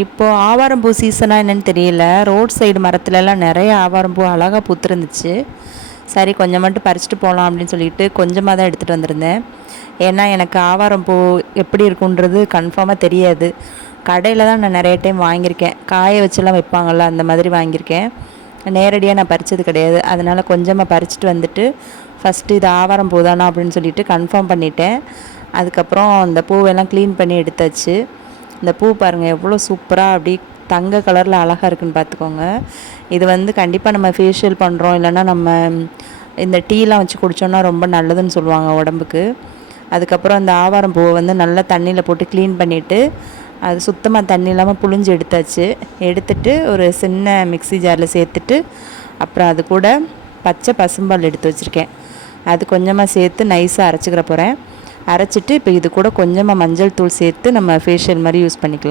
இப்போது ஆவாரம்பூ சீசனாக என்னென்னு தெரியல, ரோட் சைடு மரத்துலலாம் நிறைய ஆவாரம்பூ அழகாக பூத்துருந்துச்சு. சரி கொஞ்சம் மட்டும் பறிச்சுட்டு போகலாம் அப்படின்னு சொல்லிட்டு கொஞ்சமாக தான் எடுத்துகிட்டு வந்திருந்தேன். ஏன்னா எனக்கு ஆவாரம்பூ எப்படி இருக்குன்றது கன்ஃபார்மாக தெரியாது. கடையில் தான் நான் நிறைய டைம் வாங்கியிருக்கேன், காய வச்சுலாம் வைப்பாங்கள்ல அந்த மாதிரி வாங்கியிருக்கேன். நேரடியாக நான் பறித்தது கிடையாது. அதனால் கொஞ்சமாக பறிச்சுட்டு வந்துட்டு ஃபஸ்ட்டு இது ஆவாரம்பூ தானா அப்படின்னு சொல்லிட்டு கன்ஃபார்ம் பண்ணிட்டேன். அதுக்கப்புறம் அந்த பூவெல்லாம் க்ளீன் பண்ணி எடுத்தாச்சு. இந்த பூ பாருங்கள் எவ்வளோ சூப்பராக அப்படி தங்க கலரில் அழகாக இருக்குதுன்னு பார்த்துக்கோங்க. இது வந்து கண்டிப்பாக நம்ம ஃபேஷியல் பண்ணுறோம், இல்லைன்னா நம்ம இந்த டீலாம் வச்சு குடித்தோன்னா ரொம்ப நல்லதுன்னு சொல்லுவாங்க உடம்புக்கு. அதுக்கப்புறம் அந்த ஆவாரம் பூவை வந்து நல்லா தண்ணியில் போட்டு க்ளீன் பண்ணிவிட்டு அது சுத்தமாக தண்ணி இல்லாமல் புழிஞ்சு எடுத்தாச்சு. எடுத்துட்டு ஒரு சின்ன மிக்ஸி ஜாரில் சேர்த்துட்டு அப்புறம் அது கூட பச்சை பசும்பால் எடுத்து வச்சுருக்கேன், அது கொஞ்சமாக சேர்த்து நைஸாக அரைச்சிக்கிற போகிறேன். அரைச்சிட்டு இப்போ இது கூட கொஞ்சமாக மஞ்சள் தூள் சேர்த்து நம்ம ஃபேஷியல் மாதிரி யூஸ் பண்ணிக்கலாம்.